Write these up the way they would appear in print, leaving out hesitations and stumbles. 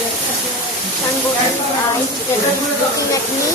Sunboy's eyes together looking at me.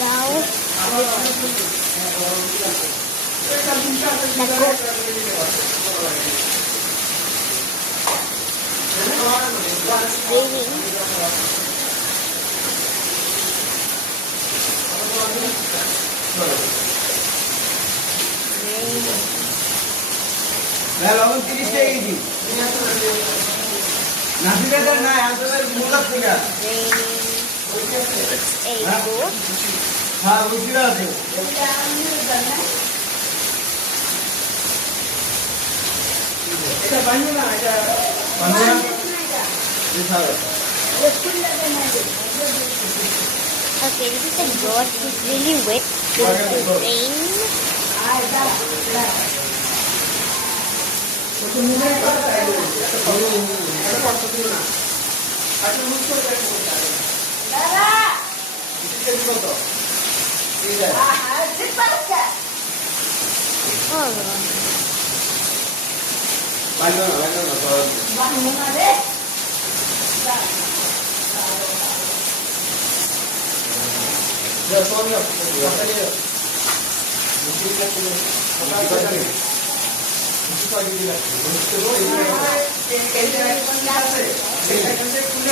Cow the goat, cow, the goat. It's raining. It's a goat. Okay, this is a goat. It's really wet. It's rain.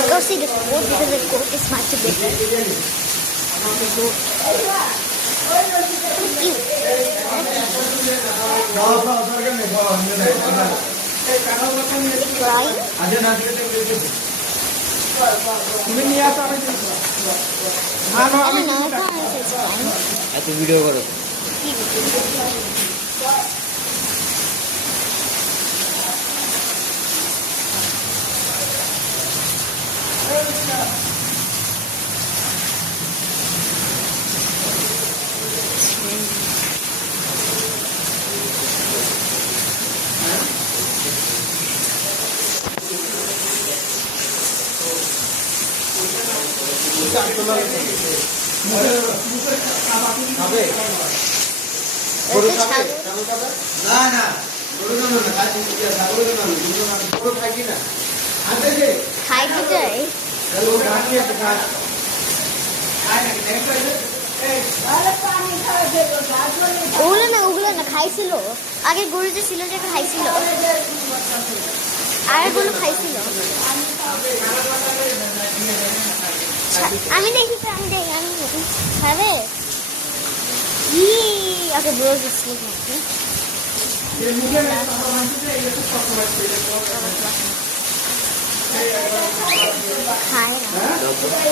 Go see the goat because the goat is much bigger. Crying? Itu video karo. ওগুলো না খাইছিল আগে গরু যে ছিল সেটা খাইছিল আর গরু খাইছিল আমি দেখি খাবে ওকে ব্রো দিচ্ছি খায় না